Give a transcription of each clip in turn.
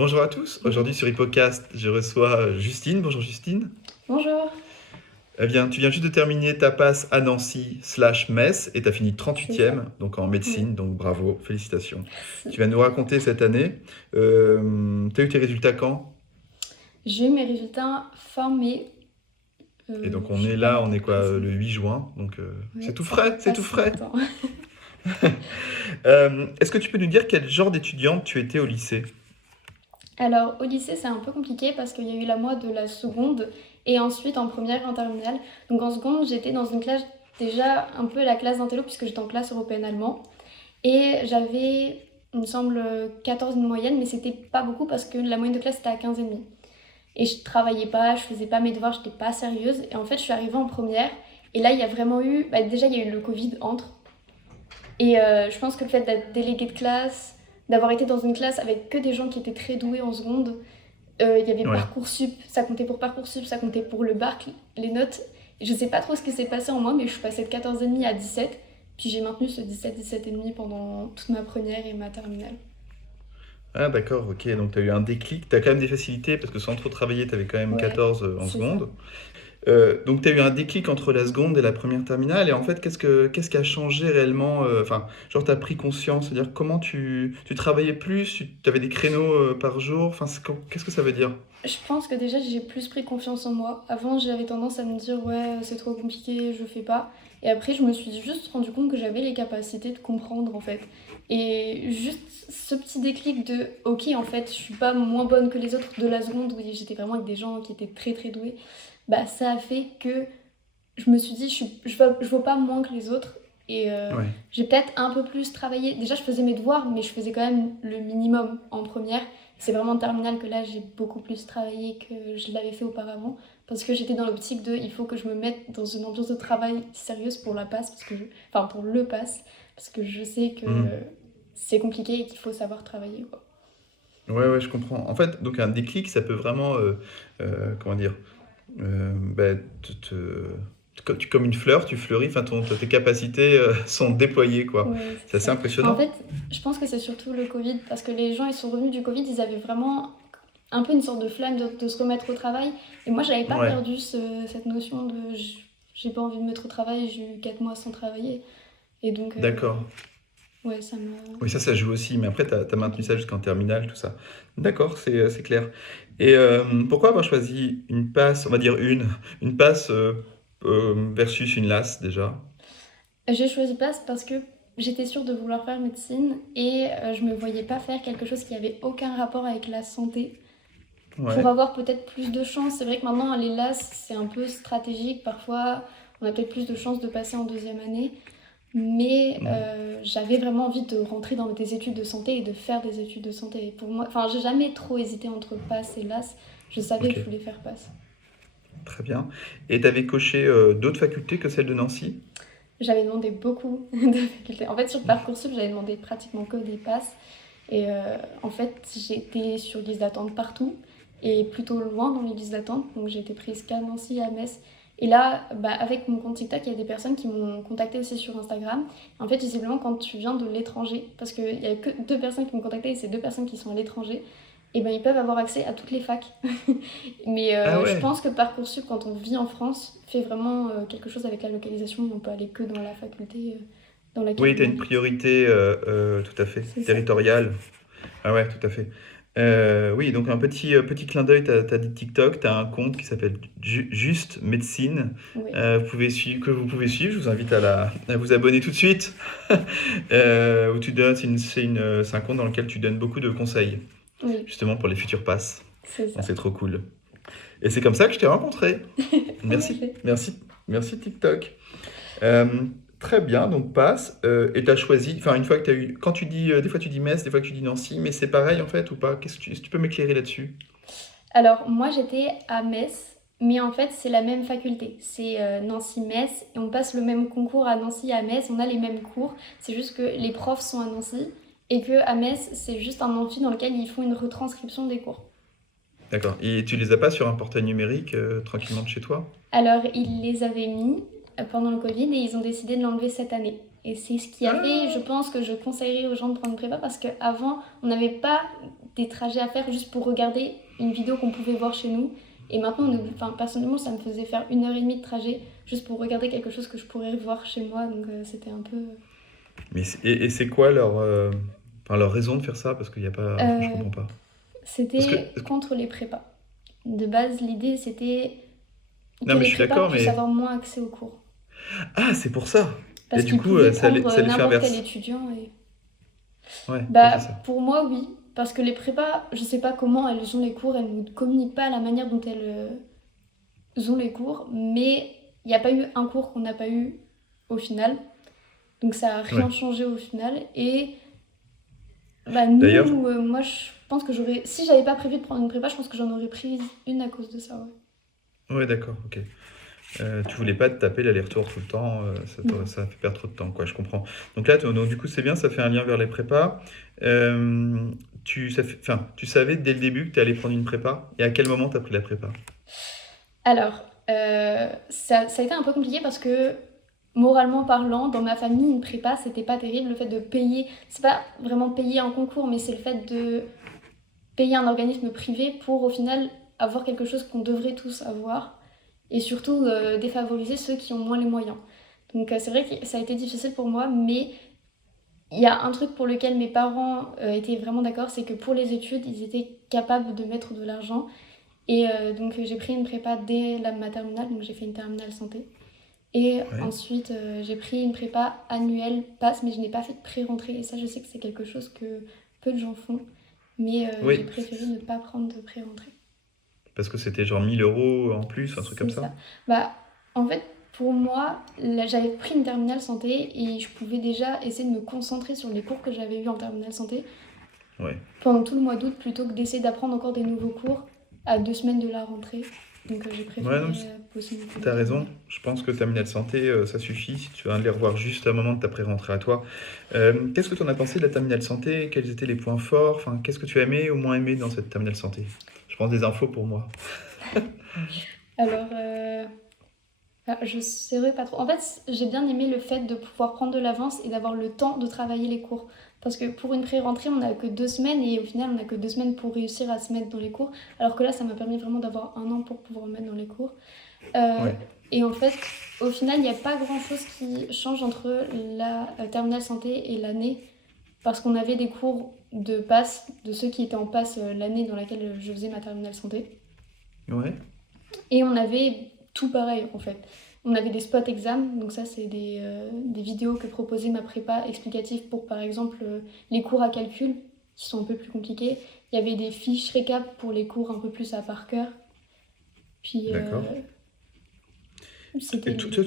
Bonjour à tous. Aujourd'hui sur Hippocast, je reçois Justine. Bonjour Justine. Bonjour, Eh bien, tu viens juste de terminer ta passe à Nancy/Metz et tu as fini c'est ça. 38e, donc en Oui, médecine, donc bravo, félicitations. merci. Tu vas nous raconter cette année. Tu as eu tes résultats quand? J'ai eu mes résultats fin mai. Et donc on Je sais est pas là, la on est date quoi, précise. le 8 juin, donc c'est Ouais, tout ça fait frais, c'est pas tout si frais. longtemps. Est-ce que tu peux nous dire quel genre d'étudiante tu étais au lycée? Alors, au lycée, c'est un peu compliqué parce qu'il y a eu la moi de la seconde et ensuite en première et en terminale. Donc en seconde, j'étais dans une classe, déjà un peu la classe d'intello puisque j'étais en classe européenne allemand. Et j'avais, il me semble, 14 de moyenne, mais c'était pas beaucoup parce que la moyenne de classe était à 15,5. Et je travaillais pas, je faisais pas mes devoirs, j'étais pas sérieuse. Et en fait, je suis arrivée en première. Et là, il y a vraiment eu. Bah, déjà, il y a eu le Covid entre. Et je pense que le fait d'être déléguée de classe, d'avoir été dans une classe avec que des gens qui étaient très doués en seconde, il y avait Ouais. Parcoursup, ça comptait pour Parcoursup, ça comptait pour le bac, les notes. Et je sais pas trop ce qui s'est passé en moi, mais je suis passée de 14,5 à 17. Puis j'ai maintenu ce 17-17,5 pendant toute ma première et ma terminale. Ah d'accord, ok, donc tu as eu un déclic, tu as quand même des facilités parce que sans trop travailler, tu avais quand même Ouais, 14 en c'est ça. seconde. Donc tu as eu un déclic entre la seconde et la première terminale, et en fait, qu'est-ce qui a changé réellement? Enfin, genre, tu as pris conscience, c'est-à-dire comment tu travaillais plus, tu avais des créneaux par jour, enfin, qu'est-ce que ça veut dire? Je pense que déjà j'ai plus pris confiance en moi. Avant j'avais tendance à me dire ouais c'est trop compliqué, je fais pas. Et après je me suis juste rendu compte que j'avais les capacités de comprendre en fait. Et juste ce petit déclic de ok en fait je suis pas moins bonne que les autres de la seconde où j'étais vraiment avec des gens qui étaient très très doués. Bah ça a fait que je me suis dit je vaux pas moins que les autres. Et Ouais. j'ai peut-être un peu plus travaillé. Déjà, je faisais mes devoirs, mais je faisais quand même le minimum en première. C'est vraiment en terminale que là, j'ai beaucoup plus travaillé que je l'avais fait auparavant. Parce que j'étais dans l'optique de il faut que je me mette dans une ambiance de travail sérieuse pour la passe, enfin pour le pass, parce que je sais que Hmm. c'est compliqué et qu'il faut savoir travailler, quoi. Ouais, ouais, je comprends. En fait, donc un déclic, ça peut vraiment, comment dire, bah, comme une fleur, tu fleuris, enfin, tes capacités sont déployées, quoi. Ouais, C'est c'est assez ça. En impressionnant. fait, je pense que c'est surtout le Covid, parce que les gens, ils sont revenus du Covid, ils avaient vraiment un peu une sorte de flamme de se remettre au travail. Et moi, j'avais pas Ouais, perdu cette notion de j'ai pas envie de me mettre au travail, j'ai eu 4 mois sans travailler. Et donc, d'accord. ouais, ça m'a. Oui, ça joue aussi, mais après, tu as maintenu Ok. ça jusqu'en terminale, tout ça. D'accord, c'est clair. Et pourquoi avoir choisi une passe, on va dire une passe versus une LAS déjà? J'ai choisi PASS parce que j'étais sûre de vouloir faire médecine et je me voyais pas faire quelque chose qui avait aucun rapport avec la santé. Pour Ouais. avoir peut-être plus de chance, c'est vrai que maintenant, les LAS, c'est un peu stratégique. Parfois, on a peut-être plus de chances de passer en deuxième année. Mais Mm. j'avais vraiment envie de rentrer dans des études de santé et de faire des études de santé. Et pour moi, enfin, j'ai jamais trop hésité entre PASS et LAS. Je savais Ok, que je voulais faire PASS. très bien. Et tu avais coché d'autres facultés que celle de Nancy? J'avais demandé beaucoup de facultés. En fait, sur Parcoursup, j'avais demandé pratiquement que des PASS. Et en fait, j'étais sur liste d'attente partout et plutôt loin dans les listes d'attente. Donc j'ai été prise qu'à Nancy, à Metz. Et là, bah, avec mon compte TikTok, il y a des personnes qui m'ont contacté aussi sur Instagram. En fait, visiblement, quand tu viens de l'étranger, parce qu'il n'y a que deux personnes qui m'ont contacté et c'est deux personnes qui sont à l'étranger, et ben ils peuvent avoir accès à toutes les facs. Mais Ah je ouais. pense que Parcoursup, quand on vit en France, fait vraiment quelque chose avec la localisation et on peut aller que dans la faculté dans laquelle Oui, tu as on une habite. priorité, tout à fait, C'est ça. territoriale. Ah ouais, tout à fait. Oui, donc un petit clin d'œil, tu as dit TikTok, tu as un compte qui s'appelle Juste Médecine, Oui. que vous pouvez suivre. Je vous invite à vous abonner tout de suite. Où tu donnes, c'est un compte dans lequel tu donnes beaucoup de conseils, Oui, justement pour les futurs passes. c'est Donc ça. c'est trop cool. Et c'est comme ça que je t'ai rencontré. En Merci, effet. merci, merci TikTok. Euh, Très bien, donc passe. Et tu as choisi, enfin une fois que tu as eu, quand tu dis, des fois tu dis Metz, des fois que tu dis Nancy, mais c'est pareil en fait ou pas? Est-ce que tu peux m'éclairer là-dessus? Alors, moi, j'étais à Metz, mais en fait, c'est la même faculté. C'est Nancy-Metz, et on passe le même concours à Nancy et à Metz. On a les mêmes cours. C'est juste que les profs sont à Nancy, et que à Metz, c'est juste un amphi dans lequel ils font une retranscription des cours. D'accord. Et tu les as pas sur un portail numérique tranquillement de chez toi? Alors, ils les avaient mis pendant le Covid, et ils ont décidé de l'enlever cette année. Et c'est ce qui a fait, je Ah! pense, que je conseillerais aux gens de prendre une prépa, parce qu'avant, on n'avait pas des trajets à faire juste pour regarder une vidéo qu'on pouvait voir chez nous. Et maintenant, enfin, personnellement, ça me faisait faire 1 heure et demie de trajet juste pour regarder quelque chose que je pourrais voir chez moi. Donc c'était un peu... Mais et c'est quoi enfin, leur raison de faire ça? Parce qu'il y a pas, enfin, je Euh, comprends pas. Parce que, C'était contre les prépas. De base, l'idée, c'était que non, mais les je suis prépas d'accord, puissent mais avoir moins accès aux cours. ah, c'est pour ça. Et Parce du qu'ils coup, pouvaient ça prendre allait faire n'importe quel inverse. étudiant. Et... Ouais, ouais, c'est Bah, ça. pour moi, oui. Parce que les prépas, je sais pas comment elles ont les cours, elles ne communiquent pas la manière dont elles ont les cours, mais il n'y a pas eu un cours qu'on n'a pas eu au final. Donc ça n'a Ouais. rien changé au final. Et bah, D'ailleurs, nous, moi, je pense que j'aurais. Si j'avais pas prévu de prendre une prépa, je pense que j'en aurais pris une à cause de ça. ouais, d'accord, ok. Tu voulais pas te taper l'aller-retour tout le temps, Ouais. ça fait perdre trop de temps, quoi, je comprends. Donc là, donc, du coup, c'est bien, ça fait un lien vers les prépas. Euh, enfin, tu savais dès le début que tu allais prendre une prépa? Et à quel moment tu as pris la prépa? Alors, ça a été un peu compliqué parce que, moralement parlant, dans ma famille, une prépa, c'était pas terrible. Le fait de payer, c'est pas vraiment payer un concours, mais c'est le fait de payer un organisme privé pour, au final, avoir quelque chose qu'on devrait tous avoir. Et surtout, défavoriser ceux qui ont moins les moyens. Donc, c'est vrai que ça a été difficile pour moi, mais il y a un truc pour lequel mes parents étaient vraiment d'accord, c'est que pour les études, ils étaient capables de mettre de l'argent. Et donc j'ai pris une prépa dès ma terminale, donc j'ai fait une terminale santé. Et Ouais. ensuite j'ai pris une prépa annuelle passe, mais je n'ai pas fait de pré-rentrée. Et ça, je sais que c'est quelque chose que peu de gens font. Mais j'ai Oui, préféré ne pas prendre de pré-rentrée. parce que c'était genre 1 000 € en plus, un truc comme C'est ça. ça. Bah, en fait, pour moi, j'avais pris une terminale santé et je pouvais déjà essayer de me concentrer sur les cours que j'avais eus en terminale santé Ouais. pendant tout le mois d'août plutôt que d'essayer d'apprendre encore des nouveaux cours à 2 semaines de la rentrée. Donc j'ai Ouais, non, préféré bosser mon cours de t'as raison. terminale. Je pense que terminal santé, ça suffit si tu vas les revoir juste à un moment de ta pré-rentrée à toi. Qu'est-ce que tu en as pensé de la terminale santé? Quels étaient les points forts? Enfin, qu'est-ce que tu as aimé ou moins aimé dans cette terminale santé? Je pense des infos pour moi. Alors, je saurais pas trop. En fait, j'ai bien aimé le fait de pouvoir prendre de l'avance et d'avoir le temps de travailler les cours. Parce que pour une pré-rentrée, on n'a que 2 semaines et au final, on n'a que 2 semaines pour réussir à se mettre dans les cours. Alors que là, ça m'a permis vraiment d'avoir un an pour pouvoir me mettre dans les cours. Euh, Ouais. et en fait, au final, il n'y a pas grand-chose qui change entre la terminale santé et l'année. Parce qu'on avait des cours de passe de ceux qui étaient en passe l'année dans laquelle je faisais ma terminale santé. Ouais. Et on avait tout pareil en fait. On avait des spots exam, donc ça c'est des vidéos que proposait ma prépa explicative pour par exemple les cours à calcul qui sont un peu plus compliqués. Il y avait des fiches récap pour les cours un peu plus à par cœur. Puis D'accord. c'était Et les...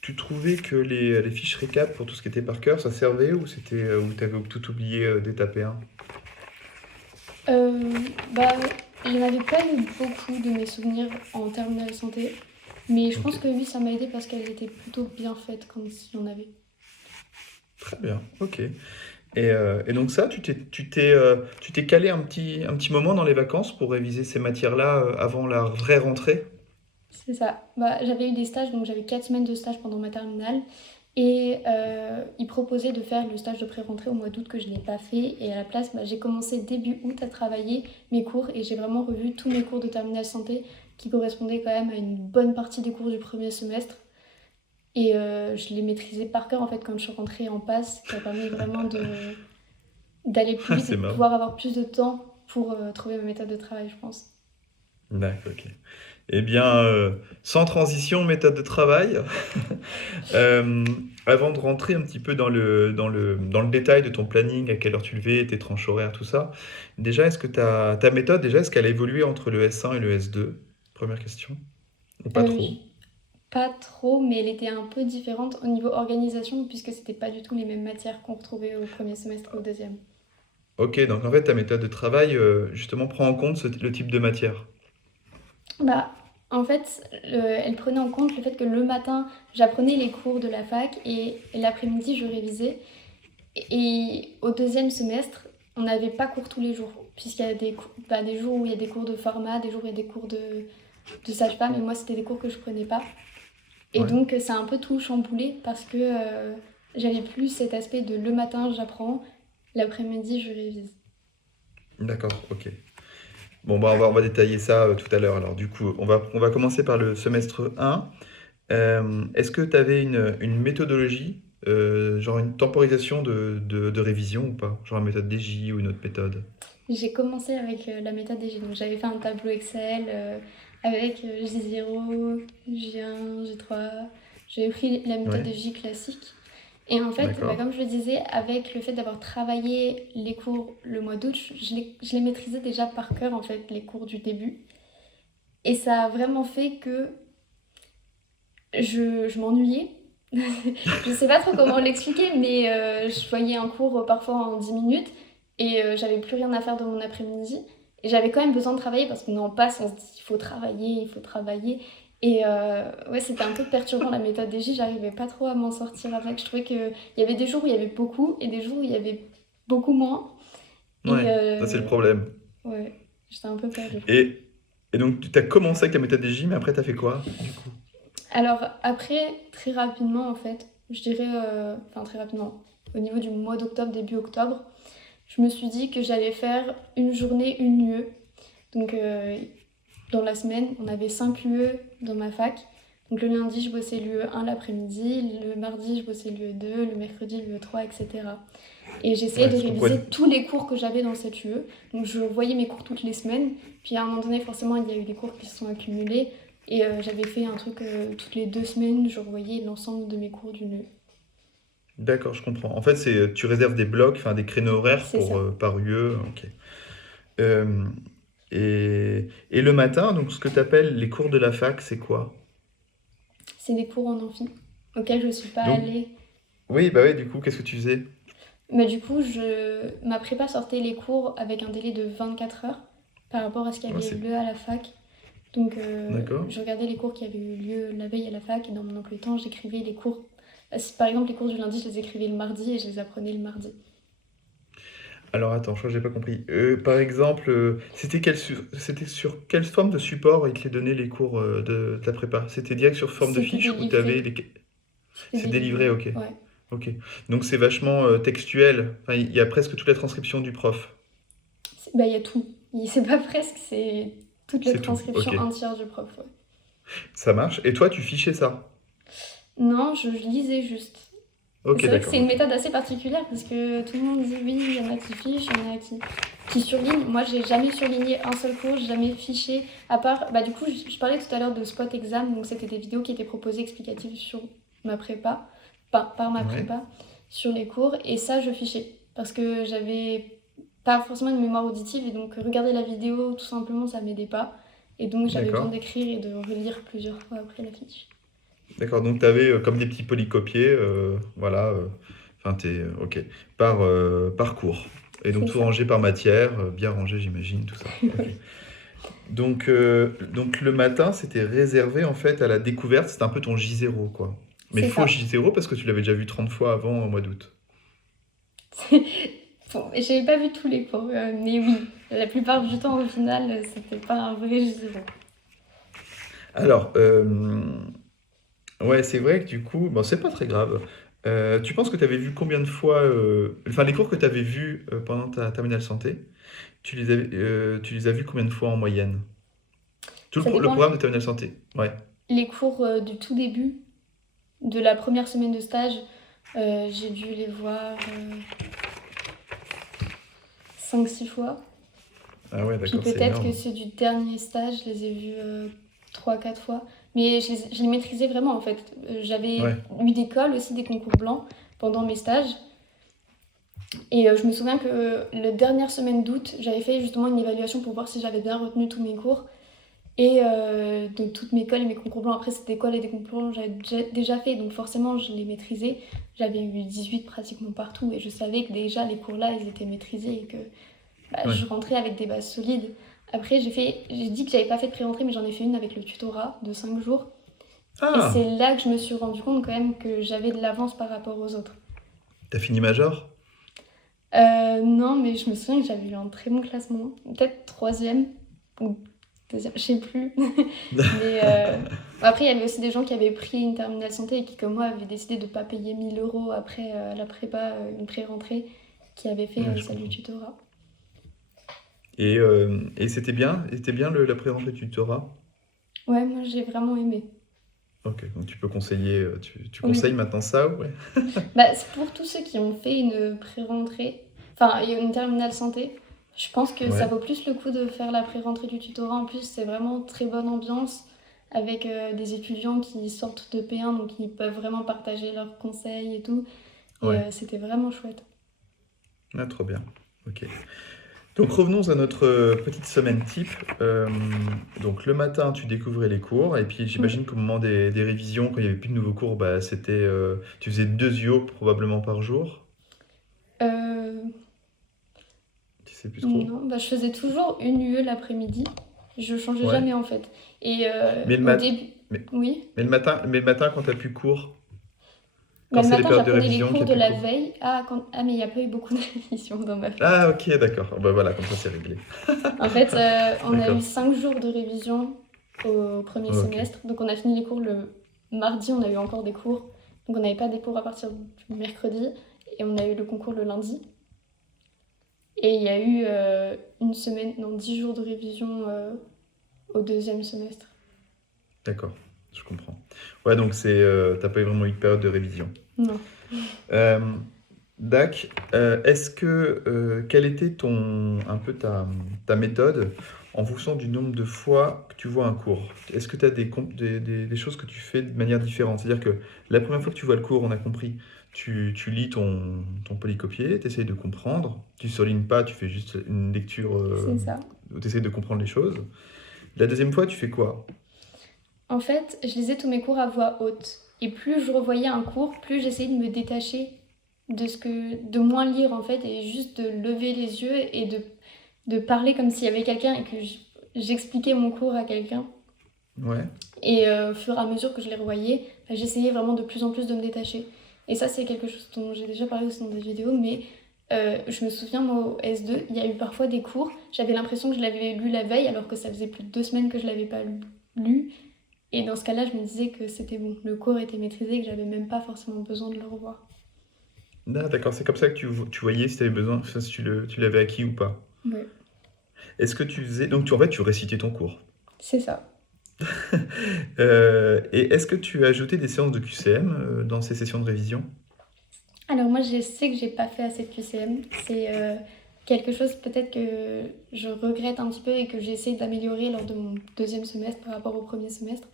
tu trouvais que les fiches récap pour tout ce qui était par cœur, ça servait ou c'était ou t'avais tout oublié d'étape 1? Euh, bah, je n'avais pas eu beaucoup de mes souvenirs en terminale santé, mais je Ok. pense que oui, ça m'a aidé parce qu'elles étaient plutôt bien faites quand il y en avait. Très bien. Ok. Et donc ça, tu t'es calé un petit moment dans les vacances pour réviser ces matières-là avant la vraie rentrée? C'est ça. Bah, j'avais eu des stages, donc j'avais 4 semaines de stage pendant ma terminale. Et ils proposaient de faire le stage de pré-rentrée au mois d'août que je n'ai pas fait. Et à la place, bah, j'ai commencé début août à travailler mes cours et j'ai vraiment revu tous mes cours de terminale santé qui correspondaient quand même à une bonne partie des cours du premier semestre. Et je les maîtrisais par cœur en fait quand je suis rentrée en passe, qui a permis vraiment d'aller plus Ah, vite et c'est de marrant. pouvoir avoir plus de temps pour trouver ma méthode de travail, je pense. D'accord, ok. Eh bien, sans transition, méthode de travail. Avant de rentrer un petit peu dans le détail de ton planning, à quelle heure tu levais, tes tranches horaires, tout ça, déjà, est-ce que ta méthode, déjà, est-ce qu'elle a évolué entre le S1 et le S2? Première question. Ou pas trop? Oui, pas trop, mais elle était un peu différente au niveau organisation, puisque c'était pas du tout les mêmes matières qu'on retrouvait au premier semestre et au deuxième. Ok, donc en fait, ta méthode de travail, justement, prend en compte le type de matière. Bah, en fait, elle prenait en compte le fait que le matin, j'apprenais les cours de la fac et l'après-midi, je révisais. Et au deuxième semestre, on n'avait pas cours tous les jours, puisqu'il y a des jours où il y a des cours de pharma, des jours où il y a des cours de sage-femme, et moi, c'était des cours que je prenais pas. Et Ouais. donc, ça a un peu tout chamboulé parce que j'avais plus cet aspect de le matin, j'apprends, l'après-midi, je révise. D'accord, ok. Bon, bah, on va détailler ça tout à l'heure. Alors, du coup, on va commencer par le semestre 1. Est-ce que tu avais une méthodologie, genre une temporisation de révision ou pas? Genre une méthode DJ ou une autre méthode? J'ai commencé avec la méthode des G. Donc j'avais fait un tableau Excel avec J0, J1, J3. J'avais pris la méthode Ouais, de J classique. Et en fait, bah, d'accord. comme je le disais, avec le fait d'avoir travaillé les cours le mois d'août, je les maîtrisais déjà par cœur, en fait, les cours du début. Et ça a vraiment fait que je m'ennuyais. Je sais pas trop comment l'expliquer, mais je voyais un cours parfois en 10 minutes et j'avais plus rien à faire de mon après-midi. Et j'avais quand même besoin de travailler parce qu'on en passe, on se dit il faut travailler, il faut travailler. Et ouais, c'était un peu perturbant la méthode DJ, j'arrivais pas trop à m'en sortir avec. Je trouvais qu'il y avait des jours où il y avait beaucoup et des jours où il y avait beaucoup moins. Et Ouais, ça c'est le problème. ouais, j'étais un peu perdue. Et, et donc, tu as commencé avec la méthode DJ, mais après, tu as fait quoi, du coup? Alors après, très rapidement en fait, je dirais, enfin très rapidement, au niveau du mois d'octobre, début octobre, je me suis dit que j'allais faire une journée, une UE. Donc dans la semaine, on avait 5 UE dans ma fac. Donc le lundi, je bossais l'UE1 l'après-midi, le mardi, je bossais l'UE2, le mercredi, l'UE3, etc. Et j'essayais Ouais, de ce qu'on pourrait... réviser tous les cours que j'avais dans cette UE. Donc je voyais mes cours toutes les semaines. Puis à un moment donné, forcément, il y a eu des cours qui se sont accumulés. Et j'avais fait un truc toutes les 2 semaines, je revoyais l'ensemble de mes cours d'une UE. D'accord, je comprends. En fait, c'est tu réserves des blocs, enfin des créneaux horaires C'est ça. par UE. Ok. Euh, et le matin, donc ce que tu appelles les cours de la fac, c'est quoi? C'est des cours en amphi auxquels je ne suis pas Donc, allée. oui, bah oui, du coup, qu'est-ce que tu faisais? Mais du coup, ma prépa sortait les cours avec un délai de 24 heures par rapport à ce qu'il y Ouais, avait eu c'est... lieu à la fac. Donc, D'accord. je regardais les cours qui avaient eu lieu la veille à la fac et dans mon emploi du temps, j'écrivais les cours. Si, par exemple, les cours du lundi, je les écrivais le mardi et je les apprenais le mardi. Alors attends, je crois que j'ai pas compris. Par exemple, c'était sur quelle forme de support ils te les donnaient les cours de ta prépa? C'était direct sur forme de C'était fiche ou t'avais délivré. les... C'était C'est délivré, délivré, ok. ouais. Ok. Donc c'est vachement textuel. Enfin, il y a presque toute la transcription du prof. Bah, il y a tout. C'est pas presque, c'est toute la C'est tout. Ok. transcription entière du prof, ouais. Ça marche. Et toi, tu fichais ça? Non, je lisais juste. Ok, C'est vrai que d'accord, c'est une ok. méthode assez particulière parce que tout le monde dit oui, il y en a qui fichent, il y en a qui surlignent. Moi, j'ai jamais surligné un seul cours, j'ai jamais fiché, à part, bah du coup, je parlais tout à l'heure de Spot Exam, donc c'était des vidéos qui étaient proposées explicatives sur ma prépa, par ma Ouais, prépa, sur les cours, et ça, je fichais parce que j'avais pas forcément une mémoire auditive et donc regarder la vidéo, tout simplement, ça m'aidait pas. Et donc, j'avais besoin d'accord. d'écrire et de relire plusieurs fois après la fiche. D'accord. Donc tu avais comme des petits polycopiés, voilà. Enfin, ok. Par cours. Et donc C'est tout ça. rangé par matière, bien rangé, j'imagine, tout ça. Ok. Donc le matin, c'était réservé en fait à la découverte, c'était un peu ton J0 quoi. Mais C'est faux ça. J0 parce que tu l'avais déjà vu 30 fois avant au mois d'août. Bon, j'avais pas vu tous les cours, mais oui, la plupart du temps, au final, c'était pas un vrai zéro. Alors, ouais, c'est vrai que du coup, bon, c'est pas très grave. Tu penses que tu avais vu combien de fois, enfin les cours que tu avais vus pendant ta terminale santé, tu les as vus combien de fois en moyenne? Ça Le dépend, programme de terminale santé. Ouais. les cours du tout début, de la première semaine de stage, j'ai dû les voir 5-6 fois. Ah ouais, Puis d'accord, c'est peut-être que énorme. ceux du dernier stage, je les ai vus 3-4 fois. Mais je les maîtrisais vraiment en fait. J'avais Ouais, eu des cols aussi, des concours blancs pendant mes stages. Et je me souviens que la dernière semaine d'août, j'avais fait justement une évaluation pour voir si j'avais bien retenu tous mes cours. Et donc toutes mes cols et mes concours blancs, après c'était des cols et des concours blancs, j'avais déjà fait, donc forcément je les maîtrisais. J'avais eu 18 pratiquement partout et je savais que déjà les cours là, ils étaient maîtrisés et que bah, ouais. je rentrais avec des bases solides. Après j'ai dit que j'avais pas fait de pré-rentrée, mais j'en ai fait une avec le tutorat de 5 jours. Et c'est Ah, là que je me suis rendu compte quand même que j'avais de l'avance par rapport aux autres. t'as fini major? Non, mais je me souviens que j'avais eu un très bon classement, peut-être troisième ou deuxième, je sais plus. Mais après, il y avait aussi des gens qui avaient pris une terminale santé et qui, comme moi, avaient décidé de ne pas payer 1 000 € après la prépa, une pré-rentrée, qui avaient fait Ouais, je ça du comprends. tutorat. Et c'était bien la pré-rentrée du tutorat? Ouais, moi j'ai vraiment aimé. Ok, donc tu peux conseiller, tu conseilles Oui. maintenant ça, ouais? Bah, c'est pour tous ceux qui ont fait une pré-rentrée, enfin une terminale santé, je pense que ça Ouais, vaut plus le coup de faire la pré-rentrée du tutorat. En plus, c'est vraiment très bonne ambiance avec des étudiants qui sortent de P1, donc ils peuvent vraiment partager leurs conseils et tout. Et ouais. c'était vraiment chouette. Ah, trop bien. Ok. Donc revenons à notre petite semaine type. Donc le matin, tu découvrais les cours, et puis Oui. j'imagine qu'au moment des révisions, quand il n'y avait plus de nouveaux cours, bah, tu faisais 2 IO probablement par jour. Euh, Tu sais plus trop. non, bah, je faisais toujours une UE l'après-midi. Je changeais Ouais. jamais en fait. Et Mais le au mat... début, mais, oui. mais le matin, quand t'as plus cours, Bah, quand le c'est les matin, périodes de j'apprenais les révision, qu'il cours n'y a de plus la cours. veille. Ah, mais il n'y a pas eu beaucoup de révisions dans ma fac. Ah, ok, d'accord. Bah voilà, comme ça c'est réglé. En fait, on a eu D'accord. 5 jours de révision au premier Ok, semestre. Donc, on a fini les cours le mardi, on a eu encore des cours. Donc, on n'avait pas des cours à partir du mercredi. Et on a eu le concours le lundi. Et il y a eu une semaine, non, 10 jours de révision au deuxième semestre. d'accord. Je comprends. Ouais, donc t'as pas vraiment eu de période de révision. Non. Euh, Dac, quelle était un peu ta méthode en fonction du nombre de fois que tu vois un cours? Est-ce que tu as des choses que tu fais de manière différente? C'est-à-dire que la première fois que tu vois le cours, on a compris, tu lis ton polycopier, tu essayes de comprendre, tu surlignes pas, tu fais juste une lecture C'est ça. où tu essayes de comprendre les choses. La deuxième fois, tu fais quoi? En fait, je lisais tous mes cours à voix haute. Et plus je revoyais un cours, plus j'essayais de me détacher de moins lire en fait, et juste de lever les yeux et de parler comme s'il y avait quelqu'un et que j'expliquais mon cours à quelqu'un. Ouais, Et au fur et à mesure que je les revoyais, bah, j'essayais vraiment de plus en plus de me détacher. Et ça, c'est quelque chose dont j'ai déjà parlé aussi dans des vidéos, mais je me souviens, moi, au S2, il y a eu parfois des cours, j'avais l'impression que je l'avais lu la veille, alors que ça faisait plus de 2 semaines que je l'avais pas lu. Et dans ce cas-là, je me disais que c'était bon, le cours était maîtrisé et que j'avais même pas forcément besoin de le revoir. ah, d'accord, c'est comme ça que tu voyais si tu avais besoin, si tu l'avais acquis ou pas. Ouais, Est-ce que tu faisais... Donc, en fait, tu récitais ton cours. c'est ça. Et est-ce que tu as ajouté des séances de QCM dans ces sessions de révision? Alors moi, je sais que j'ai pas fait assez de QCM. C'est quelque chose peut-être que je regrette un petit peu et que j'ai essayé d'améliorer lors de mon deuxième semestre par rapport au premier semestre.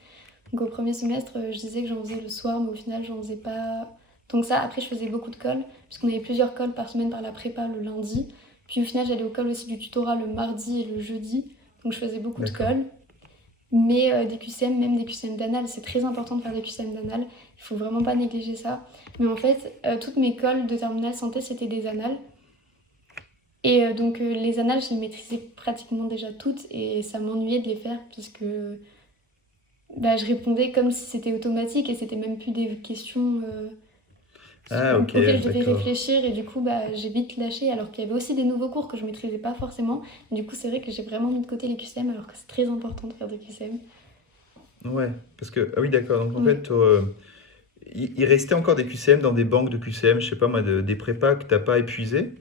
Donc au premier semestre, je disais que j'en faisais le soir, mais au final, j'en faisais pas tant que ça. Après, je faisais beaucoup de colle, puisqu'on avait plusieurs colles par semaine par la prépa le lundi. Puis au final, j'allais au colle aussi du tutorat le mardi et le jeudi. Donc je faisais beaucoup de D'accord. colle. Mais des QCM, même des QCM d'anal, c'est très important de faire des QCM d'anal. Il faut vraiment pas négliger ça. Mais en fait, toutes mes colles de terminale santé, c'était des annales. Et donc les annales, je les maîtrisais pratiquement déjà toutes et ça m'ennuyait de les faire puisque bah, je répondais comme si c'était automatique et c'était même plus des questions Ah, ok, auxquelles je devais d'accord. réfléchir et du coup bah, j'ai vite lâché alors qu'il y avait aussi des nouveaux cours que je maîtrisais pas forcément. Du coup c'est vrai que j'ai vraiment mis de côté les QCM alors que c'est très important de faire des QCM. Ouais, parce que... Ah oui, d'accord. Donc, en Oui. fait, il restait encore des QCM dans des banques de QCM, je sais pas moi, des prépas que t'as pas épuisées.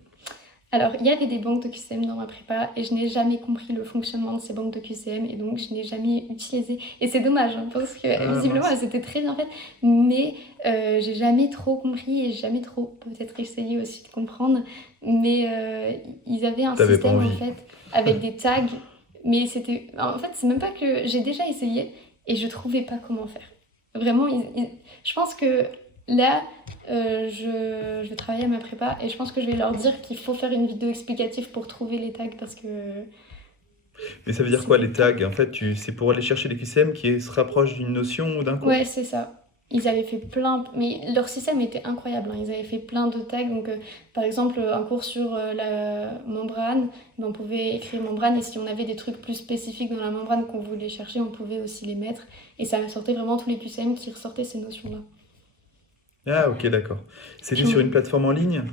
Alors, il y avait des banques de QCM dans ma prépa et je n'ai jamais compris le fonctionnement de ces banques de QCM et donc je n'ai jamais utilisé. Et c'est dommage hein, parce que Ah, visiblement mince. elles étaient très bien faites, mais j'ai jamais trop compris et j'ai jamais trop peut-être essayé aussi de comprendre. Mais ils avaient un T'avais pas système en envie. fait avec des tags, mais c'était. En fait, c'est même pas que j'ai déjà essayé et je trouvais pas comment faire. Vraiment, je pense que là, je vais travailler à ma prépa et je pense que je vais leur dire qu'il faut faire une vidéo explicative pour trouver les tags parce que Mais ça veut dire quoi, c'était les pas... tags? En fait, c'est pour aller chercher les QCM qui se rapprochent d'une notion ou d'un Ouais, cours? c'est ça. Ils avaient fait plein... Mais leur système était incroyable, hein. Ils avaient fait plein de tags. Donc, par exemple, un cours sur la membrane, ben, on pouvait écrire membrane et si on avait des trucs plus spécifiques dans la membrane qu'on voulait chercher, on pouvait aussi les mettre. Et ça sortait vraiment tous les QCM qui ressortaient ces notions-là. Ah, ok, d'accord. C'était Puis sur une plateforme en ligne?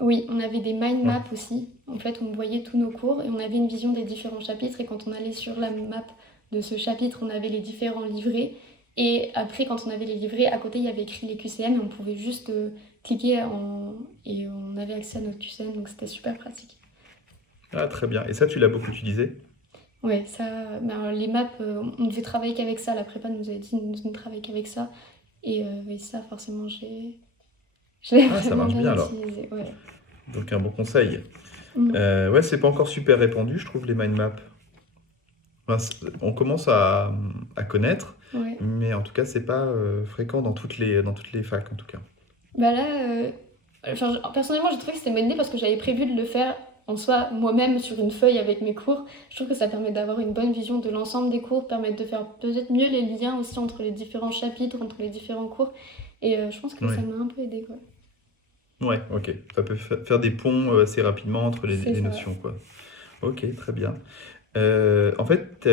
oui, on avait des mind Ouais. maps aussi. En fait, on voyait tous nos cours et on avait une vision des différents chapitres. Et quand on allait sur la map de ce chapitre, on avait les différents livrets. Et après, quand on avait les livrets, à côté, il y avait écrit les QCM et on pouvait juste cliquer et on avait accès à notre QCM. Donc c'était super pratique. Ah, très bien. Et ça, tu l'as beaucoup utilisé? Ouais, ça, ben, les maps, on devait travailler qu'avec ça. La prépa nous avait dit de ne travailler qu'avec ça. Et ça, forcément, je l'ai Ah, ça vraiment marche bien bien alors. utilisé. Ouais. Donc, un bon conseil. Mm. Ouais, c'est pas encore super répandu, je trouve, les mind maps. Enfin, on commence à connaître, Ouais. mais en tout cas, c'est pas fréquent dans toutes les facs, en tout cas. Bah là, enfin, personnellement, j'ai trouvé que c'était une bonne idée parce que j'avais prévu de le faire en soi moi-même sur une feuille avec mes cours. Je trouve que ça permet d'avoir une bonne vision de l'ensemble des cours, permet de faire peut-être mieux les liens aussi entre les différents chapitres, entre les différents cours. Et je pense que ça Ouais. m'a un peu aidé, quoi. Ouais, ok. Ça peut faire des ponts assez rapidement entre C'est les ça. notions, quoi. Ok, très bien. En fait,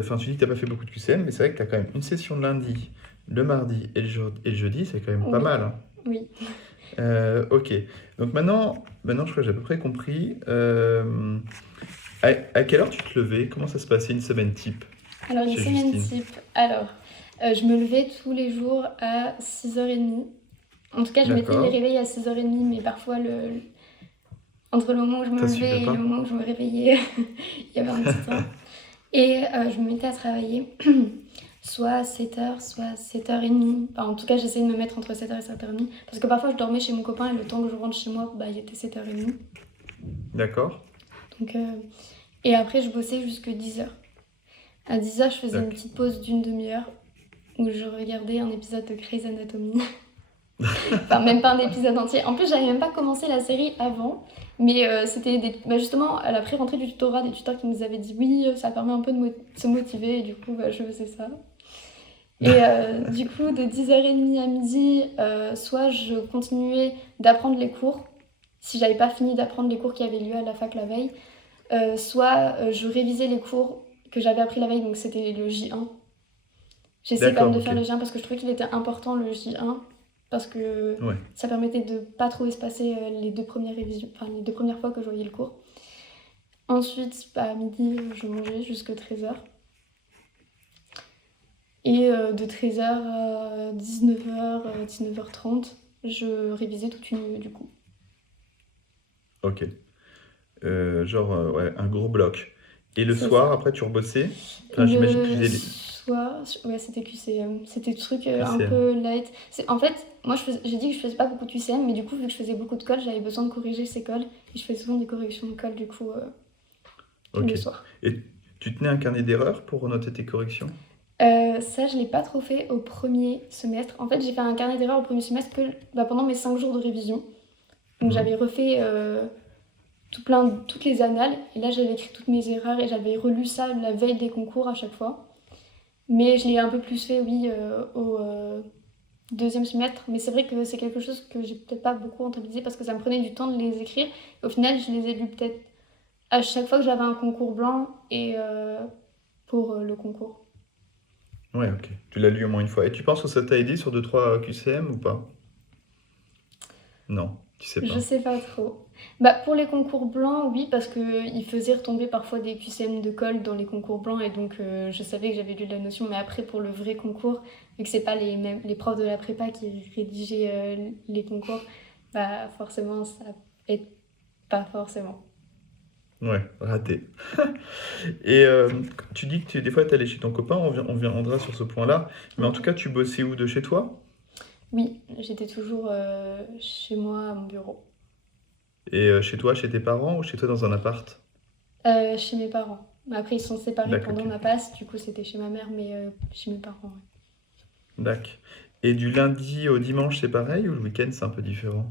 enfin, tu dis que t'as pas fait beaucoup de QCM, mais c'est vrai que tu as quand même une session le lundi, le mardi et le jeudi, c'est quand même pas Oui, mal, hein. oui. Ok. Donc maintenant, je crois que j'ai à peu près compris. À quelle heure tu te levais? Comment ça se passait une semaine type Alors, une chez semaine Justine? type. Alors, je me levais tous les jours à 6h30. En tout cas, je mettais les D'accord. réveils à 6h30, mais parfois, entre le moment où je Ça me suffit levais et le pas? moment où je me réveillais, il y avait un petit temps. Et je me mettais à travailler soit 7h, soit 7h30. Enfin, en tout cas, j'essayais de me mettre entre 7h et 7h30. Parce que parfois, je dormais chez mon copain et le temps que je rentre chez moi, bah, il était 7h30. D'accord. Donc, et après, je bossais jusque 10h. À 10h, je faisais une D'accord. petite pause d'une demi-heure où je regardais un épisode de Grey's Anatomy. Enfin, même pas un épisode entier. En plus, j'avais même pas commencé la série avant. Mais c'était bah, justement à la pré-rentrée du tutorat, des tuteurs qui nous avaient dit oui, ça permet un peu de se motiver. Et du coup, bah, je faisais ça. Et du coup, de 10h30 à midi, soit je continuais d'apprendre les cours, si j'avais pas fini d'apprendre les cours qui avaient lieu à la fac la veille, soit je révisais les cours que j'avais appris la veille, donc c'était le J1. J'essayais quand même D'accord, de ok. faire le J1 parce que je trouvais qu'il était important le J1, parce que Ouais. ça permettait de pas trop espacer les deux premières révisions, enfin les deux premières fois que je voyais le cours. Ensuite, bah, à midi, je mangeais jusqu'à 13h. Et de 13h à 19h, 19h30, je révisais toute une nuit du coup. Ok. Genre, ouais, un gros bloc. Et le C'est soir, ça. après, tu rebossais? Enfin, j'imagine que tu Le faisais soir, ouais, c'était QCM. C'était des trucs un QCM. peu light. En fait, moi, j'ai dit que je faisais pas beaucoup de QCM, mais du coup, vu que je faisais beaucoup de colle, j'avais besoin de corriger ces colles. Et je faisais souvent des corrections de colle, du coup, le Ok. soir. Et tu tenais un carnet d'erreurs pour noter tes corrections? Ça, je l'ai pas trop fait au premier semestre. En fait, j'ai fait un carnet d'erreurs au premier semestre que bah, pendant mes 5 jours de révision. Donc, Mhm. j'avais refait toutes les annales. Et là, j'avais écrit toutes mes erreurs et j'avais relu ça la veille des concours à chaque fois. Mais je l'ai un peu plus fait, oui, au deuxième semestre. Mais c'est vrai que c'est quelque chose que j'ai peut-être pas beaucoup rentabilisé parce que ça me prenait du temps de les écrire. Et au final, je les ai lus peut-être à chaque fois que j'avais un concours blanc et pour le concours. Ouais, ok. Tu l'as lu au moins une fois. Et tu penses que ça t'a aidé sur deux trois QCM ou pas? Non, tu sais Je pas. sais pas trop. Bah, pour les concours blancs, oui, parce qu'ils faisaient retomber parfois des QCM de colle dans les concours blancs et donc je savais que j'avais lu la notion. Mais après, pour le vrai concours, vu que c'est pas les profs de la prépa qui rédigeaient les concours, bah forcément, ça aide pas forcément. Ouais, raté. Et tu dis que des fois, tu allais chez ton copain, on viendra sur ce point-là. Mais en tout Ouais. cas, tu bossais où de chez toi? Oui, j'étais toujours chez moi à mon bureau. Et chez toi, chez tes parents ou chez toi dans un appart? Chez mes parents. Après, ils sont séparés D'accord, pendant ok. ma passe, du coup, c'était chez ma mère, mais chez mes parents. Ouais. D'accord. Et du lundi au dimanche, c'est pareil ou le week-end, c'est un peu différent?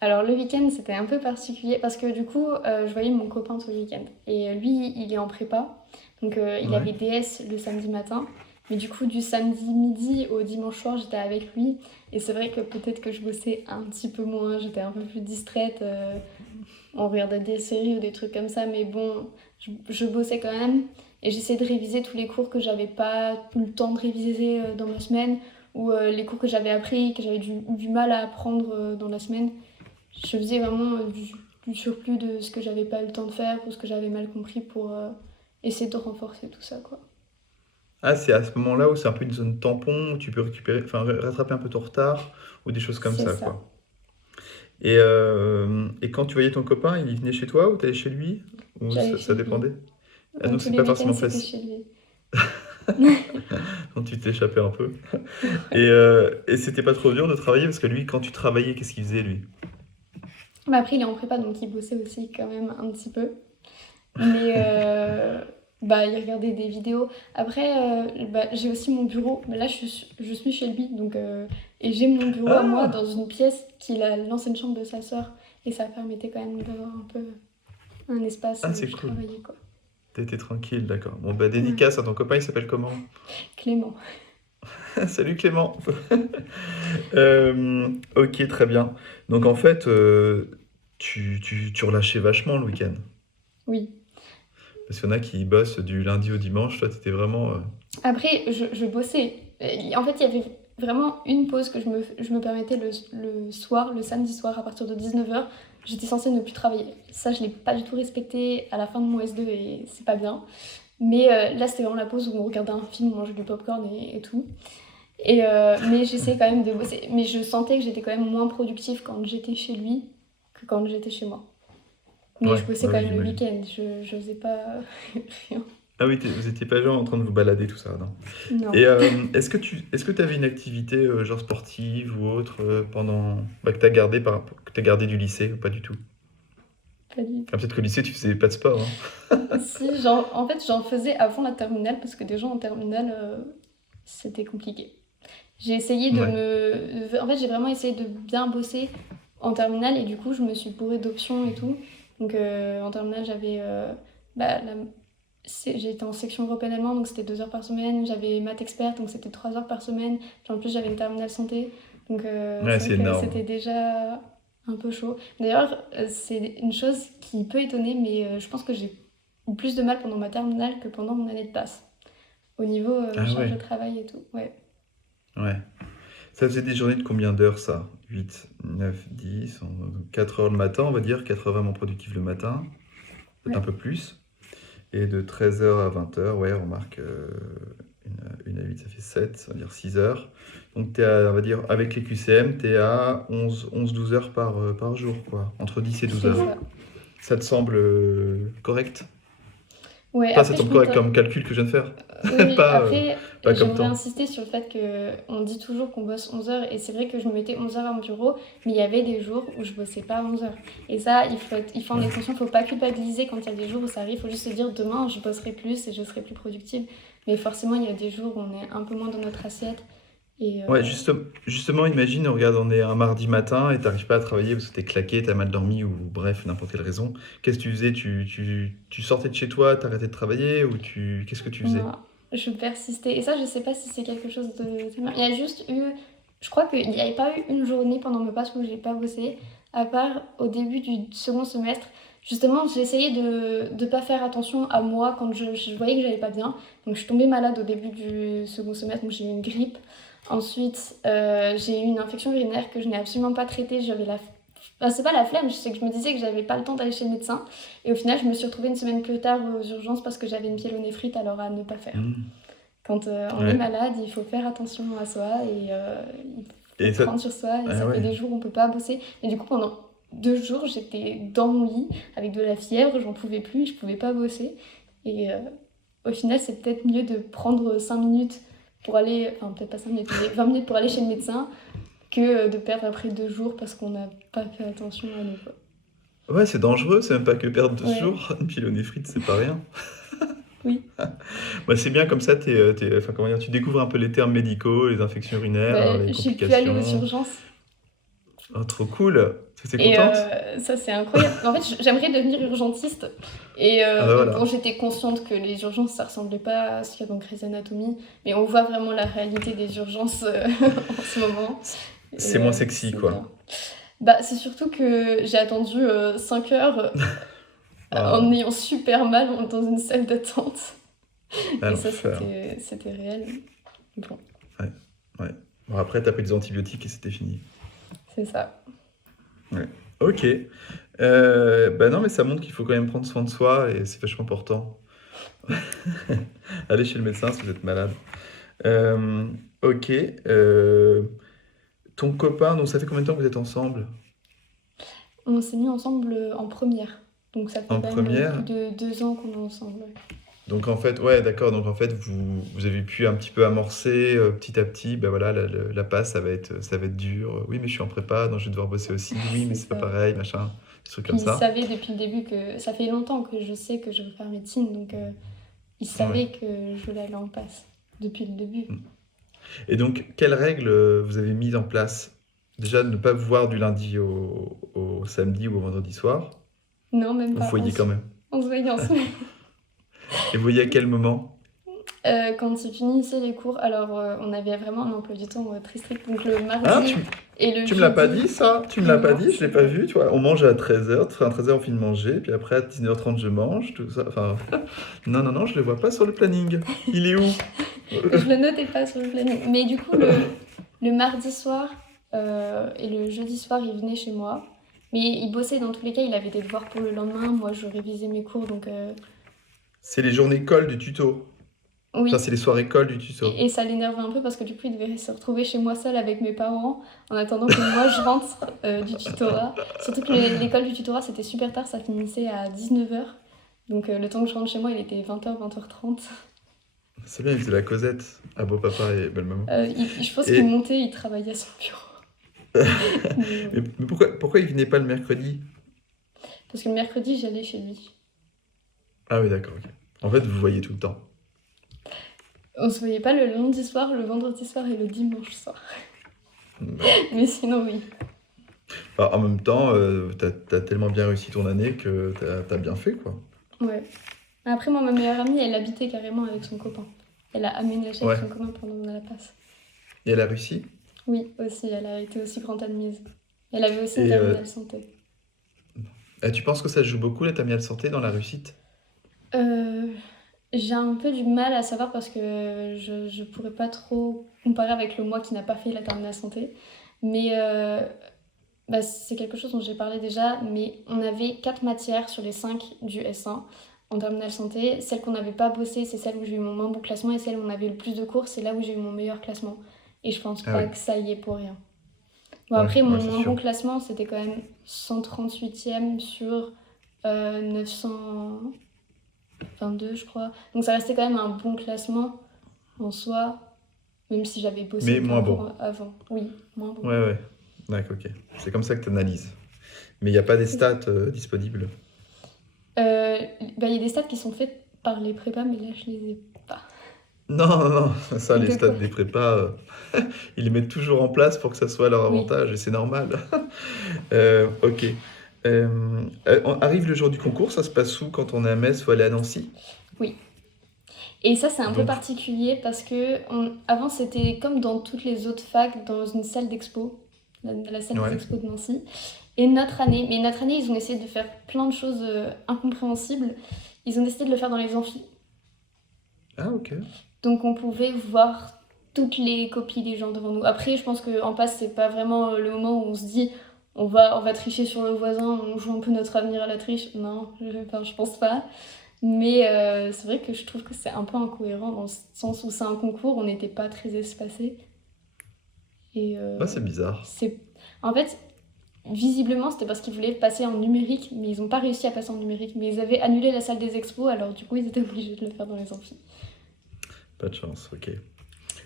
Alors le week-end c'était un peu particulier parce que du coup je voyais mon copain tout le week-end et lui il est en prépa donc il Ouais. avait DS le samedi matin mais du coup du samedi midi au dimanche soir j'étais avec lui et c'est vrai que peut-être que je bossais un petit peu moins, j'étais un peu plus distraite, on regardait des séries ou des trucs comme ça mais bon je bossais quand même et j'essayais de réviser tous les cours que j'avais pas eu le temps de réviser dans ma semaine ou les cours que j'avais appris que j'avais du mal à apprendre dans la semaine. Je faisais vraiment du surplus de ce que j'avais pas eu le temps de faire ou ce que j'avais mal compris pour essayer de renforcer tout ça, quoi. Ah, c'est à ce moment-là où c'est un peu une zone tampon, où tu peux récupérer, enfin rattraper un peu ton retard ou des choses comme C'est ça, ça. quoi. Et quand tu voyais ton copain, il venait chez toi ou t'allais chez lui? Ou J'allais ça chez lui. dépendait? Ah non, Tous c'est les pas week-ends, forcément c'était facile. chez lui. Quand tu t'échappais un peu. Ouais. Et c'était pas trop dur de travailler parce que lui, quand tu travaillais, qu'est-ce qu'il faisait lui? Mais après, il est en prépa, donc il bossait aussi quand même un petit peu. Mais bah, il regardait des vidéos. Après, bah, j'ai aussi mon bureau. Mais là, je suis chez lui. Donc, et j'ai mon bureau à moi Ah! dans une pièce qui est l'ancienne chambre de sa sœur. Et ça permettait quand même d'avoir un peu un espace Ah, où c'est je cool. travaillais, quoi. T'étais tranquille, d'accord. Bon, bah, Ouais. dédicace à ton copain, il s'appelle comment? Clément. Salut Clément. Ok, très bien. Donc en fait, tu relâchais vachement le week-end. Oui. Parce qu'il y en a qui bossent du lundi au dimanche. Toi, t'étais vraiment. Après, je bossais. En fait, il y avait vraiment une pause que je me permettais le soir, le samedi soir, à partir de 19h. J'étais censée ne plus travailler. Ça, je l'ai pas du tout respecté à la fin de mon S2 et c'est pas bien. Mais là, c'était vraiment la pause où on regardait un film, on mangeait du popcorn et tout. Mais j'essayais quand même de bosser. Mais je sentais que j'étais quand même moins productive quand j'étais chez lui que quand j'étais chez moi. Mais Ouais, je bossais bah quand oui, même le j'imagine. week-end. Je faisais pas rien. Ah oui, vous étiez pas genre en train de vous balader, tout ça, non? Et Non, est-ce que tu avais une activité genre sportive ou autre pendant bah, que t'as gardé du lycée ou pas du tout? pas du Ah, tout. peut-être qu'au lycée tu faisais pas de sport, hein? Si, genre, en fait, j'en faisais avant la terminale parce que déjà en terminale, c'était compliqué. J'ai essayé de Ouais. me. En fait, j'ai vraiment essayé de bien bosser en terminale et du coup, je me suis bourrée d'options et tout. Donc, en terminale, j'avais. Bah, j'étais en section européenne allemand, donc c'était 2 heures par semaine. J'avais maths expert, donc c'était 3 heures par semaine. Puis en plus, j'avais une terminale santé. Donc, Ouais, c'est c'est vrai que énorme. c'était déjà un peu chaud. D'ailleurs, c'est une chose qui peut étonner, mais je pense que j'ai eu plus de mal pendant ma terminale que pendant mon année de passe. Au niveau Ah charge ouais, de travail et tout. Ouais. ouais. Ça faisait des journées de combien d'heures ça? 8, 9, 10, 4 heures le matin, on va dire, 4 heures vraiment productives le matin, peut-être un Ouais. peu plus. Et de 13 heures à 20 heures, ouais, on remarque une à 8, ça fait 7, ça veut dire 6 heures. Donc on va dire, avec les QCM, tu es à 11, 12 heures par jour, quoi, entre 10 et 12 C'est heures. ça. Ça te semble correct? Ouais, Pas ça te après, je semble compte. correct comme calcul que je viens de faire? Oui, Pas, après, pas comme j'aimerais temps. insister sur le fait qu'on dit toujours qu'on bosse 11 heures, et c'est vrai que je me mettais 11 heures à mon bureau, mais il y avait des jours où je bossais pas 11 heures. Et ça, il faut en être conscient, il faut pas culpabiliser quand il y a des jours où ça arrive, il faut juste se dire demain je bosserai plus et je serai plus productive. Mais forcément, il y a des jours où on est un peu moins dans notre assiette, et Ouais, justement, imagine, regarde, on est un mardi matin et t'arrives pas à travailler parce que t'es claqué, t'as mal dormi ou bref, n'importe quelle raison. Qu'est-ce que tu faisais? Tu sortais de chez toi, t'arrêtais de travailler ou qu'est-ce que tu faisais? non, je persistais. Et ça, je sais pas si c'est quelque chose de. Il y a juste eu. Je crois qu'il n'y avait pas eu une journée pendant mes passes où j'ai pas bossé, à part au début du second semestre. Justement, j'ai essayé de ne pas faire attention à moi quand je voyais que j'allais pas bien. Donc, je suis tombée malade au début du second semestre, donc j'ai eu une grippe. Ensuite, j'ai eu une infection urinaire que je n'ai absolument pas traitée. J'avais la. Enfin, c'est pas la flemme, c'est que je me disais que j'avais pas le temps d'aller chez le médecin. Et au final, je me suis retrouvée une semaine plus tard aux urgences parce que j'avais une pyélonéphrite, alors à ne pas faire. Hmm. Quand on est Ouais. malade, il faut faire attention à soi et il faut Et ça. prendre sur soi. Et Ah ça fait ouais. des jours où on peut pas bosser. Et du coup, pendant 2 jours, j'étais dans mon lit avec de la fièvre, j'en pouvais plus, je pouvais pas bosser. Et au final, c'est peut-être mieux de prendre 5 minutes pour aller, enfin peut-être pas 5 minutes, mais 20 minutes pour aller chez le médecin que de perdre après 2 jours parce qu'on n'a pas fait attention à nous, quoi. Ouais, c'est dangereux, c'est même pas que perdre deux Ouais, jours. Une pyélonéphrite, c'est pas rien. oui. Bah, c'est bien comme ça, enfin, comment dire, tu découvres un peu les termes médicaux, les infections urinaires, les J'ai pu aller aux complications. urgences. Oh, trop cool. T'es Et contente? ça, c'est incroyable. En fait, j'aimerais devenir urgentiste. Ah bah Mais bon, voilà. j'étais consciente que les urgences, ça ressemblait pas à ce qu'il y a dans Grey's Anatomy. Mais on voit vraiment la réalité des urgences en ce moment. C'est Et moins sexy, c'est quoi. bien. Bah, c'est surtout que j'ai attendu 5 heures en Ah, ayant super mal dans une salle d'attente. à Et ça, l'enfer. c'était réel. Bon, Ouais, ouais. Bon, après, t'as pris des antibiotiques et c'était fini. c'est ça. Ouais. Ok. Bah non, mais ça montre qu'il faut quand même prendre soin de soi et c'est vachement important. Allez chez le médecin si vous êtes malade. Euh, ok. Ton copain, donc ça fait combien de temps que vous êtes ensemble? On s'est mis ensemble en première. Donc ça fait En quand même plus première. de 2 ans qu'on est ensemble. Ouais. Donc en fait, ouais, d'accord. Donc en fait, vous avez pu un petit peu amorcer petit à petit. Ben voilà, la passe, ça va être dur. Oui, mais je suis en prépa, donc je vais devoir bosser aussi. Oui, mais C'est c'est pas ça. pareil, machin, des trucs Puis comme il ça. savait depuis le début que ça fait longtemps que je sais que je veux faire médecine, donc il Ouais. savait que je voulais aller en passe depuis le début. Et donc, quelles règles vous avez mises en place? Déjà, ne pas vous voir du lundi au samedi ou au vendredi soir. Non, même Vous pas. voyez quand même. On se voyait en semaine. Et vous voyez à quel moment? Quand il finissait les cours, alors on avait vraiment un emploi du temps très strict, donc le Hein, mardi et le tu me l'as pas jeudi. dit ça? Tu me l'as pas Non, dit? Je c'est l'ai pas vrai. vu, tu vois. On mange à 13h, enfin à 13h on finit de manger, puis après à 19h30 je mange, tout ça. Enfin, non, non, non, je le vois pas sur le planning. Il est où? Je le notais pas sur le planning. Mais du coup, le mardi soir et le jeudi soir, il venait chez moi. Mais il bossait dans tous les cas, il avait des devoirs pour le lendemain. Moi, je révisais mes cours, donc C'est les journées colle du tuto. Enfin, oui. c'est les soirées colle du tuto. Et ça l'énervait un peu parce que du coup, il devait se retrouver chez moi seul avec mes parents en attendant que moi je rentre du tutorat. Surtout que l'école du tutorat, c'était super tard, ça finissait à 19h. Donc le temps que je rentre chez moi, il était 20h, 20h30. C'est bien, il faisait la causette à beau papa et belle maman. Je pense qu'il Et, montait, il travaillait à son bureau. Mais, mais pourquoi il venait pas le mercredi? parce que le mercredi, j'allais chez lui. Ah oui, d'accord, ok. En fait, vous voyez tout le temps. On se voyait pas le lundi soir, le vendredi soir et le dimanche soir. D'accord. Mais sinon, oui. Enfin, en même temps, t'as tellement bien réussi ton année que t'as bien fait, quoi. Ouais. Après, moi, ma meilleure amie, elle habitait carrément avec son copain. Elle a aménagé avec Ouais. son copain pendant la passe. Et elle a réussi? Oui, aussi, elle a été aussi grande admise. Elle avait aussi une Et terminale santé. tu penses que ça joue beaucoup, la terminale santé, dans la réussite? Euh, j'ai un peu du mal à savoir parce que je pourrais pas trop comparer avec le moi qui n'a pas fait la terminale santé. Mais bah, c'est quelque chose dont j'ai parlé déjà, mais on avait 4 matières sur les 5 du S1 en terminale santé. Celle qu'on n'avait pas bossée, c'est celle où j'ai eu mon moins bon classement, et celle où on avait le plus de cours, c'est là où j'ai eu mon meilleur classement. Et je pense Ah pas oui, que ça y est pour rien. Bon, ouais, après, ouais, mon c'est moins sûr. bon classement, c'était quand même 138e sur 922, je crois. Donc ça restait quand même un bon classement en soi, même si j'avais bossé Mais aucun moins cours bon. avant. Oui, moins bon. Ouais, ouais. D'accord, ok. C'est comme ça que tu analyses. Mais il n'y a pas des C'est ça. stats disponibles. Euh, bah, il y a des stats qui sont faites par les prépas, mais là, je les ai pas. Non, non, non, ça, les De stats quoi? des prépas, ils les mettent toujours en place pour que ça soit à leur Oui, avantage, et c'est normal. Ok. Arrive le jour du concours, ça se passe où quand on est à Metz, faut aller à Nancy? oui. Et ça, c'est un peu Donc, particulier parce que avant, c'était comme dans toutes les autres facs, dans une salle d'expo, la salle des ouais. expos de Nancy. Et notre année, ils ont essayé de faire plein de choses incompréhensibles. Ils ont décidé de le faire dans les amphis. Ah, ok. Donc on pouvait voir toutes les copies des gens devant nous. Après, je pense qu'en passe, c'est pas vraiment le moment où on se dit on va tricher sur le voisin, on joue un peu notre avenir à la triche. Non, enfin, je pense pas. Mais c'est vrai que je trouve que c'est un peu incohérent dans le sens où c'est un concours, on n'était pas très espacés. Et Bah, c'est bizarre. c'est. En fait, visiblement, c'était parce qu'ils voulaient passer en numérique, mais ils n'ont pas réussi à passer en numérique. Mais ils avaient annulé la salle des expos, alors du coup, ils étaient obligés de le faire dans les amphis. Pas de chance, ok.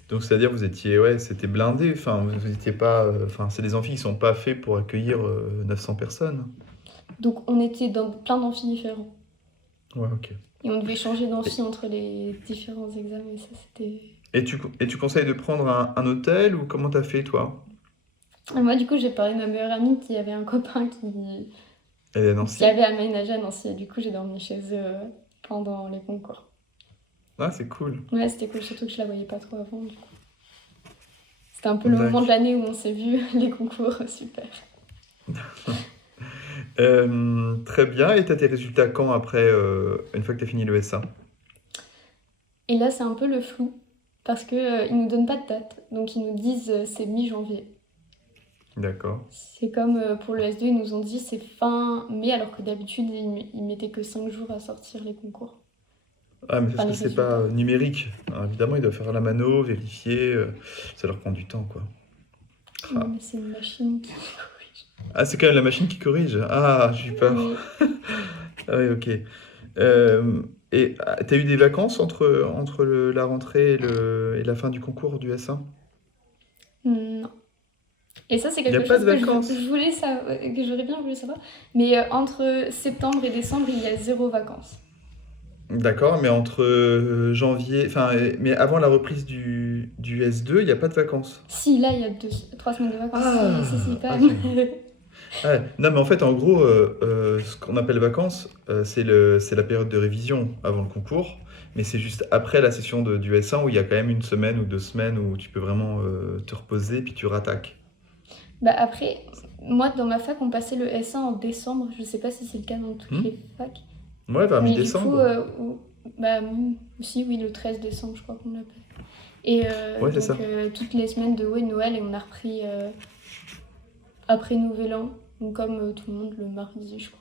Donc, c'est-à-dire, vous étiez, ouais, c'était blindé. Enfin, vous étiez pas. Enfin, c'est des amphis qui sont pas faits pour accueillir 900 personnes. Donc on était dans plein d'amphis différents. Ouais, ok. Et on devait changer Et, d'amphi entre les différents examens, et ça c'était. et tu conseilles de prendre un hôtel ou comment t'as fait, toi? Et moi du coup j'ai parlé de ma meilleure amie qui avait un copain Elle est à qui Nancy? avait aménagé à Nancy, et du coup j'ai dormi chez eux pendant les concours. Ah, c'est cool. Ouais, c'était cool, surtout que je la voyais pas trop avant du coup. C'était un peu le moment de D'accord. l'année où on s'est vu, les concours, super. Très bien. Et t'as tes résultats quand après, une fois que t'as fini le SA? Et là c'est un peu le flou, parce que ils nous donnent pas de date, donc ils nous disent c'est mi-janvier. D'accord. C'est comme pour le S2, ils nous ont dit c'est fin mai, alors que d'habitude ils mettaient que 5 jours à sortir les concours, Ah, mais parce enfin que les c'est pas résultats. numérique. Alors, évidemment, ils doivent faire la mano, vérifier. Ça leur prend du temps, quoi. Non, Ah. mais c'est une machine qui corrige. Ah, c'est quand même la machine qui corrige. Ah, j'ai eu peur. Oui. Ah oui, ok. Euh, et t'as eu des vacances entre la rentrée et la fin du concours du S1? Non. Et ça, c'est Il n'y a quelque pas chose de que vacances. je voulais savoir, que j'aurais bien voulu savoir. Mais entre septembre et décembre, il y a zéro vacances. D'accord, mais entre janvier, enfin, mais avant la reprise du S2, il n'y a pas de vacances. Si, là, il y a 3 semaines de vacances. Si, Ah, quand ok. même. Ouais. Non, mais en fait, en gros, ce qu'on appelle vacances, c'est la période de révision avant le concours, mais c'est juste après la session du S1 où il y a quand même une semaine ou 2 semaines où tu peux vraiment te reposer, puis tu rattaques. Bah après, moi, dans ma fac, on passait le S1 en décembre. Je sais pas si c'est le cas dans toutes Hmm. les facs. Ouais, vers Mais du coup, mi-décembre. bah, aussi, oui, le 13 décembre, je crois qu'on l'appelle. Et Ouais, c'est donc, ça. toutes les semaines de ouais, Noël, et on a repris après Nouvel An, donc comme tout le monde le mardi, je crois.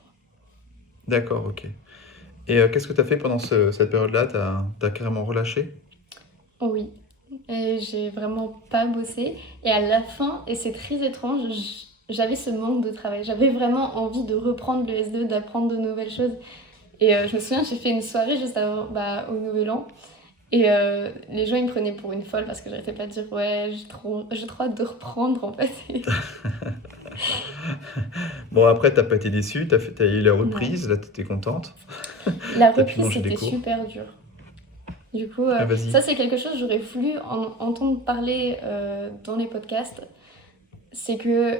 D'accord, ok. Et qu'est-ce que tu as fait pendant cette période-là? T'as carrément relâché? Oh oui, et j'ai vraiment pas bossé. Et à la fin, et c'est très étrange, j'avais ce manque de travail. J'avais vraiment envie de reprendre le S2, d'apprendre de nouvelles choses. Et je me souviens, j'ai fait une soirée juste avant, bah, au Nouvel An. Et les gens, ils me prenaient pour une folle parce que j'arrêtais pas de dire ouais, j'ai trop hâte de reprendre en fait. Bon, après, t'as pas été déçu, t'as eu la Non. reprise, là, t'étais contente. La T'as pu reprise, manger des c'était cours. super dur. Du coup, Ah, ça, vas-y. c'est quelque chose que j'aurais voulu entendre parler dans les podcasts. C'est que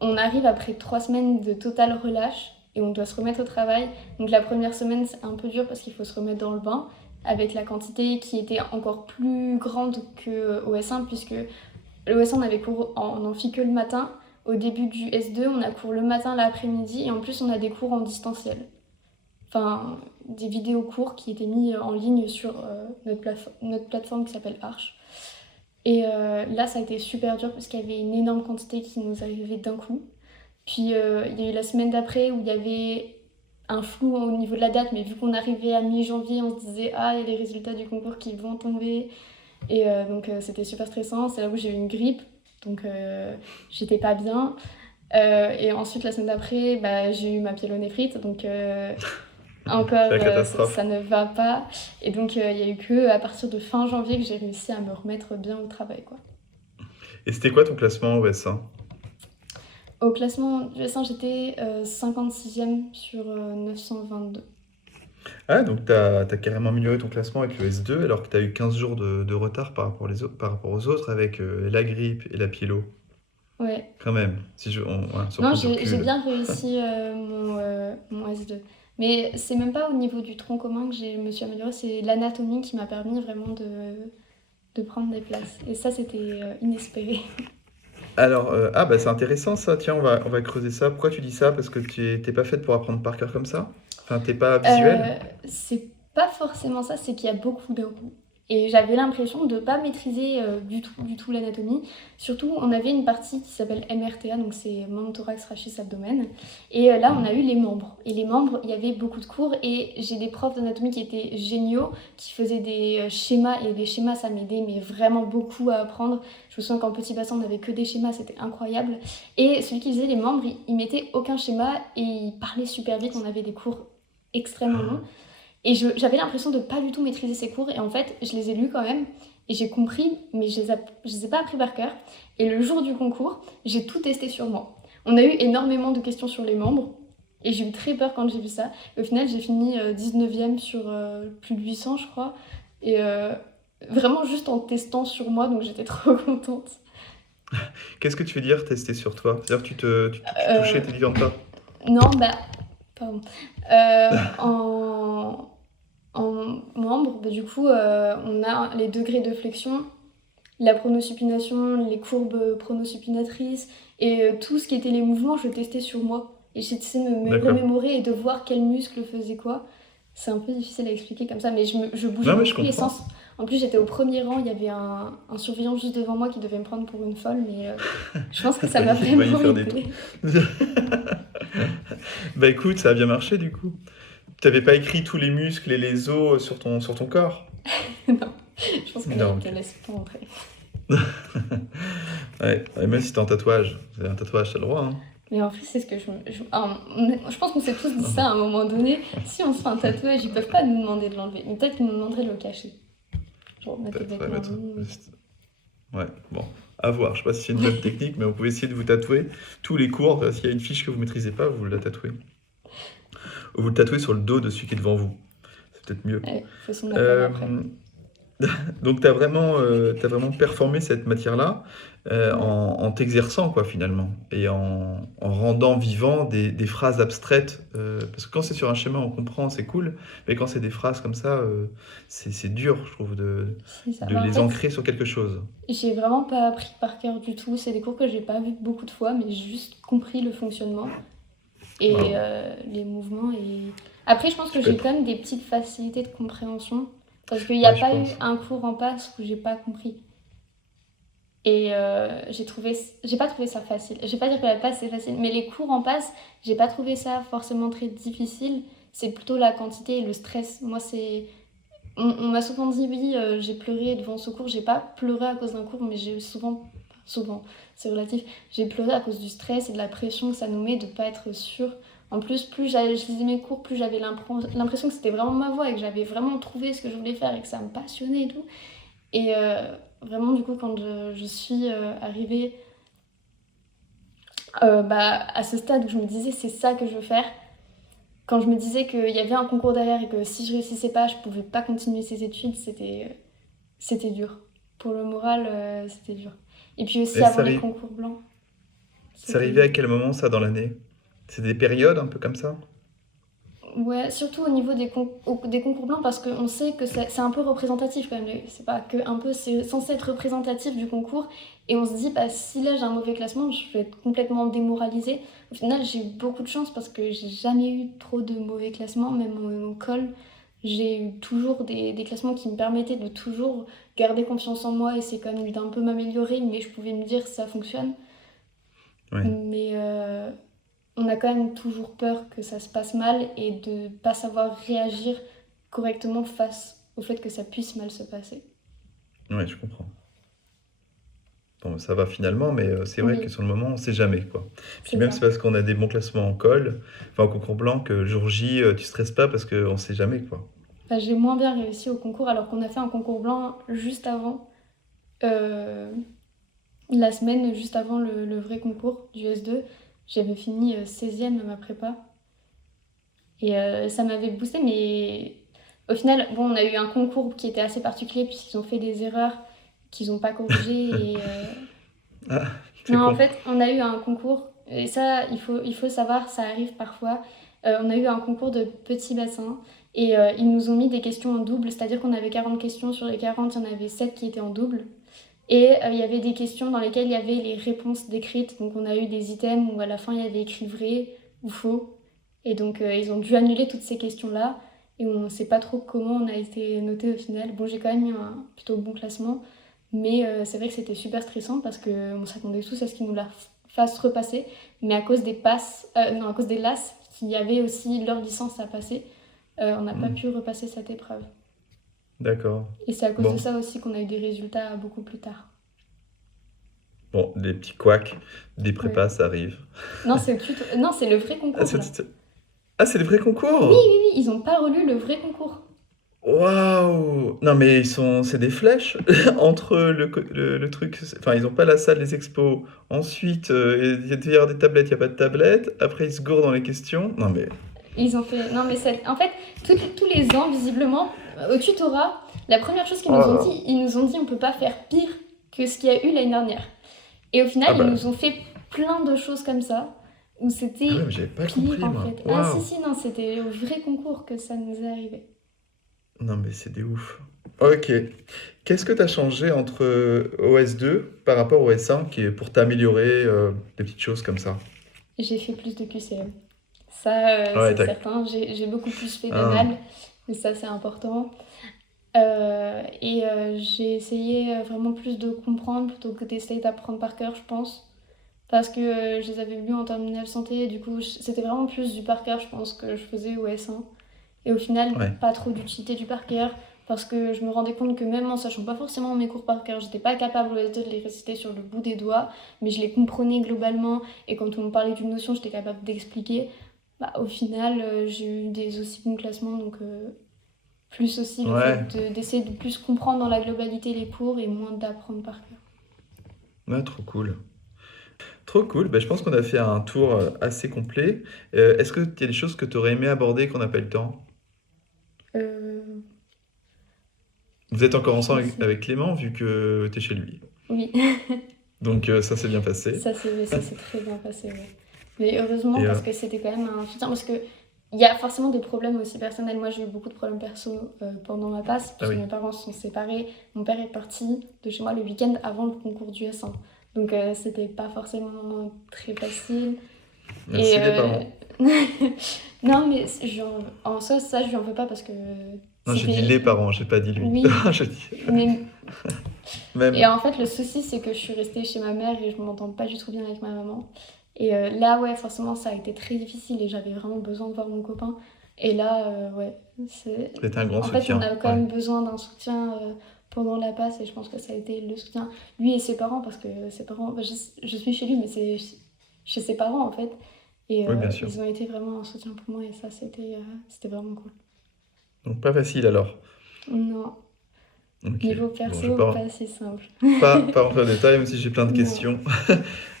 on arrive après 3 semaines de total relâche et on doit se remettre au travail. Donc la première semaine, c'est un peu dur parce qu'il faut se remettre dans le bain avec la quantité qui était encore plus grande qu'au S1 puisque le S1, on avait cours en amphi que le matin. Au début du S2, on a cours le matin, l'après-midi et en plus, on a des cours en distanciel. Enfin, des vidéos cours qui étaient mis en ligne sur notre plateforme qui s'appelle Arch. Et là, ça a été super dur parce qu'il y avait une énorme quantité qui nous arrivait d'un coup. Puis il y a eu la semaine d'après où il y avait un flou au niveau de la date, mais vu qu'on arrivait à mi-janvier, on se disait ah, il y a les résultats du concours qui vont tomber. Et donc c'était super stressant. C'est là où j'ai eu une grippe, donc j'étais pas bien. Et ensuite, la semaine d'après, bah, j'ai eu ma pyélonéphrite, donc C'est encore la ça catastrophe. ne va pas. Et donc il y a eu que à partir de fin janvier que j'ai réussi à me remettre bien au travail, quoi. Et c'était quoi ton classement au S1? Au classement du S1, j'étais 56e sur 922. Ah, donc t'as carrément amélioré ton classement avec le S2 alors que t'as eu 15 jours de retard par rapport aux autres avec la grippe et la pyélo. Ouais. Quand même, si on Non, prend du j'ai recul. bien réussi mon S2. Mais c'est même pas au niveau du tronc commun que je me suis améliorée, c'est l'anatomie qui m'a permis vraiment de prendre des places. Et ça, c'était inespéré. Alors, ah bah c'est intéressant ça, tiens, on va creuser ça. Pourquoi tu dis ça? Parce que t'es pas faite pour apprendre par cœur comme ça? Enfin, t'es pas visuel? C'est pas forcément ça, c'est qu'il y a beaucoup d'un coup. Et j'avais l'impression de pas maîtriser du tout l'anatomie. Surtout, on avait une partie qui s'appelle MRTA, donc c'est membre thorax rachis abdomen. Et là, on a eu les membres. Et les membres, il y avait beaucoup de cours et j'ai des profs d'anatomie qui étaient géniaux, qui faisaient des schémas. Et les schémas, ça m'aidait, mais vraiment beaucoup à apprendre. Je me souviens qu'en petit bassin, on n'avait que des schémas, c'était incroyable. Et celui qui faisait les membres, il mettait aucun schéma et il parlait super vite. On avait des cours extrêmement longs. Et j'avais l'impression de pas du tout maîtriser ces cours. Et en fait, je les ai lus quand même. Et j'ai compris, mais je les ai pas appris par cœur. Et le jour du concours, j'ai tout testé sur moi. On a eu énormément de questions sur les membres. Et j'ai eu très peur quand j'ai vu ça. Et au final, j'ai fini 19e sur plus de 800, je crois. Et vraiment juste en testant sur moi. Donc j'étais trop contente. Qu'est-ce que tu veux dire tester sur toi? C'est-à-dire que tu touchais Euh, tes différentes parts? non, bah, pardon. En membre, bah, du coup, on a les degrés de flexion, la pronosupination, les courbes pronosupinatrices et tout ce qui était les mouvements, je testais sur moi. Et j'essayais de me D'accord. remémorer et de voir quel muscle faisait quoi. C'est un peu difficile à expliquer comme ça, mais je bougeais Non dans mais je tous les comprends. sens. En plus, j'étais au premier rang, il y avait un surveillant juste devant moi qui devait me prendre pour une folle, mais je pense que ça m'a Il va y vraiment faire des trous. aidé. Bah écoute, ça a bien marché du coup. T'avais pas écrit tous les muscles et les os sur ton corps? Non, je pense que là, Non, il te ok. laisse pas entrer. Ouais, ouais, même si t'es en tatouage, c'est un tatouage, t'as le droit, hein. Mais en fait, c'est ce que je pense qu'on s'est tous dit ça à un moment donné. Si on se fait un tatouage, ils peuvent pas nous demander de l'enlever. Mais peut-être qu'ils nous demanderaient de le cacher. Genre, mettre les Peut-être, ouais, vêtements mettre. nus. Ouais, bon, à voir. Je sais pas si c'est une bonne technique, mais vous pouvez essayer de vous tatouer tous les cours. S'il y a une fiche que vous maîtrisez pas, vous la tatouez. Ou vous le tatouez sur le dos de celui qui est devant vous. C'est peut-être mieux. Ouais, faut son appel Euh, après. donc, t'as vraiment performé cette matière-là Ouais. en t'exerçant, quoi, finalement, et en rendant vivant des phrases abstraites. Parce que quand c'est sur un schéma, on comprend, c'est cool, mais quand c'est des phrases comme ça, c'est dur, je trouve, C'est ça. de Bah, en les fait, ancrer sur quelque chose. j'ai vraiment pas appris par cœur du tout. C'est des cours que j'ai pas vus beaucoup de fois, mais j'ai juste compris le fonctionnement et Waouh, les mouvements. Et après, je pense que tu peux j'ai être. quand même des petites facilités de compréhension parce qu'il n'y a Ouais, je pas eu pense. un cours en passe où j'ai pas compris. Et j'ai pas trouvé ça facile. Je vais pas dire que la passe c'est facile, mais les cours en passe, j'ai pas trouvé ça forcément très difficile. C'est plutôt la quantité et le stress. Moi, c'est. On m'a souvent dit oui, j'ai pleuré devant ce cours. J'ai pas pleuré à cause d'un cours, mais j'ai souvent, c'est relatif. J'ai pleuré à cause du stress et de la pression que ça nous met de pas être sûr. En plus, je lisais mes cours, plus j'avais l'impression que c'était vraiment ma voix et que j'avais vraiment trouvé ce que je voulais faire et que ça me passionnait et tout. Et vraiment, du coup, quand je suis arrivée à ce stade où je me disais c'est ça que je veux faire, quand je me disais qu'il y avait un concours derrière et que si je réussissais pas, je pouvais pas continuer ces études, c'était dur. Pour le moral, c'était dur. Et puis aussi Et avant les concours blancs, c'est arrivé c'était. à quel moment, ça, dans l'année? C'est des périodes un peu comme ça? Ouais, surtout au niveau des concours blancs, parce qu'on sait que c'est un peu représentatif quand même. C'est pas que un peu, c'est censé être représentatif du concours. Et on se dit, bah, si là j'ai un mauvais classement, je vais être complètement démoralisée. Au final, j'ai eu beaucoup de chance parce que j'ai jamais eu trop de mauvais classements, même au col. J'ai eu toujours des classements qui me permettaient de toujours garder confiance en moi, et c'est quand même d'un peu m'améliorer, mais je pouvais me dire ça fonctionne. Oui, Mais on a quand même toujours peur que ça se passe mal et de pas savoir réagir correctement face au fait que ça puisse mal se passer. ouais, je comprends. Bon, ça va finalement, mais c'est vrai que Oui, sur le moment, on sait jamais, quoi. Puis c'est même, ça. c'est parce qu'on a des bons classements en col, enfin, au concours blanc, que le jour J, tu stresses pas parce qu'on sait jamais, quoi. Enfin, j'ai moins bien réussi au concours alors qu'on a fait un concours blanc juste avant, euh, la semaine juste avant le vrai concours du S2. J'avais fini 16e à ma prépa et ça m'avait boosté, mais au final, bon, on a eu un concours qui était assez particulier puisqu'ils ont fait des erreurs qu'ils n'ont pas corrigées et Ah, c'est non, en con. fait, on a eu un concours, et ça, il faut savoir, ça arrive parfois. On a eu un concours de petits bassins, et ils nous ont mis des questions en double, c'est-à-dire qu'on avait 40 questions, sur les 40, il y en avait 7 qui étaient en double. Et il y avait des questions dans lesquelles il y avait les réponses décrites, donc on a eu des items où à la fin il y avait écrit vrai ou faux. Et donc ils ont dû annuler toutes ces questions-là, et on ne sait pas trop comment on a été noté au final. Bon, j'ai quand même eu un plutôt bon classement. Mais c'est vrai que c'était super stressant parce qu'on s'attendait tous à ce qu'ils nous la fassent repasser. Mais à cause des passes, non, à cause des LAS qui avaient aussi leur licence à passer, on n'a pas Hmm, pu repasser cette épreuve. d'accord. Et c'est à cause de Bon, ça aussi qu'on a eu des résultats beaucoup plus tard. bon, des petits couacs, des Ouais. prépas, ça arrive. Non, non, c'est le vrai Ah, concours là. c'est les vrais Oui, concours? oui, oui, ils ont pas relu le vrai concours. Waouh! Non, mais c'est des flèches entre le truc. Enfin, ils ont pas la salle des expos. Ensuite, il y a derrière des tablettes, il n'y a pas de tablettes. Après, ils se gourent dans les questions. Non, mais. Ils ont fait. Non, mais en fait, tous les ans, visiblement, au tutorat, la première chose qu'ils Oh nous là ont là. dit, ils nous ont dit on peut pas faire pire que ce qu'il y a eu l'année dernière. Et au final, Ah ils bah. nous ont fait plein de choses comme ça, où Ah ouais, c'était mais j'avais pas pire compris, en moi. fait. Ah si, Waouh! si, non, c'était au vrai concours que ça nous est arrivé. Non, mais c'est des ouf. Ok. Qu'est-ce que tu as changé entre OS2 par rapport au S1 qui est pour t'améliorer des petites choses comme ça? J'ai fait plus de QCM. Ça, Ouais, c'est tac. certain. J'ai beaucoup plus fait Ah, d'anal, et ça, c'est important. Et j'ai essayé vraiment plus de comprendre plutôt que d'essayer d'apprendre par cœur, je pense. Parce que je les avais lus en terminale santé, et du coup, c'était vraiment plus du par cœur, je pense, que je faisais au S1. Et au final, ouais. pas trop d'utilité du par cœur. parce que je me rendais compte que même en sachant pas forcément mes cours par cœur, j'étais pas capable de les réciter sur le bout des doigts, mais je les comprenais globalement, et quand on me parlait d'une notion, j'étais capable d'expliquer. Bah, au final, j'ai eu des aussi bons classements, donc plus aussi le fait Ouais, d'essayer de plus comprendre dans la globalité les cours et moins d'apprendre par cœur. ouais, trop cool. Trop cool. Bah, je pense qu'on a fait un tour assez complet. Est-ce qu'il y a des choses que tu aurais aimé aborder qu'on n'a pas eu le temps? Euh, Vous êtes encore je ensemble sais. avec Clément vu que tu es chez lui. Oui, Donc ça s'est bien passé. ça s'est très bien passé, ouais. Mais heureusement, Et parce que c'était quand même un soutien. Parce que il y a forcément des problèmes aussi personnels. Moi, j'ai eu beaucoup de problèmes perso pendant ma passe, ah puisque oui, mes parents se sont séparés. Mon père est parti de chez moi le week-end avant le concours du S1. Donc, c'était pas forcément très facile. Et merci les parents. non, mais genre, en soi, ça, je lui en veux pas parce que Non, j'ai dit c'était. les parents, j'ai pas dit lui. Oui, Je dis mais. Et même. en fait, le souci, c'est que je suis restée chez ma mère et je m'entends pas du tout bien avec ma maman. Et là, ouais, forcément, ça a été très difficile et j'avais vraiment besoin de voir mon copain. Et là, ouais, c'est. C'était un grand En fait, on soutien. a quand Ouais. même besoin d'un soutien pendant la passe et je pense que ça a été le soutien. Lui et ses parents, parce que ses parents. Bah, je suis chez lui, mais c'est chez ses parents en fait. Et Oui, bien sûr. ils ont été vraiment un soutien pour moi et ça, c'était vraiment cool. Donc pas facile alors. Non, Ok. niveau Bon, je vais perso, pas, pas si simple. pas rentrer en détail, même si j'ai plein de Non, questions.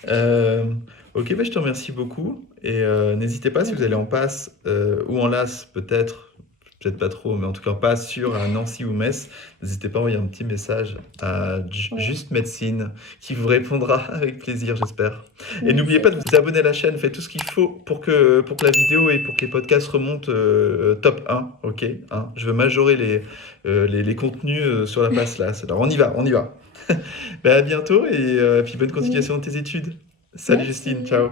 Euh, ok, bah, je te remercie beaucoup. Et n'hésitez pas, si de vous allez rien. en passe ou en LAS, peut-être pas trop, mais en tout cas pas sûr à Nancy ou Metz, n'hésitez pas à envoyer un petit message à Ouais, Juste Médecine qui vous répondra avec plaisir, j'espère. Et oui, n'oubliez c'est pas de clair. vous abonner à la chaîne, faites tout ce qu'il faut pour que la vidéo et pour que les podcasts remontent top 1, ok, hein. Je veux majorer les contenus sur la passe LAS. Alors on y va, on y va. Bah, à bientôt et puis bonne continuation Oui, de tes études. Salut Justine, merci. ciao.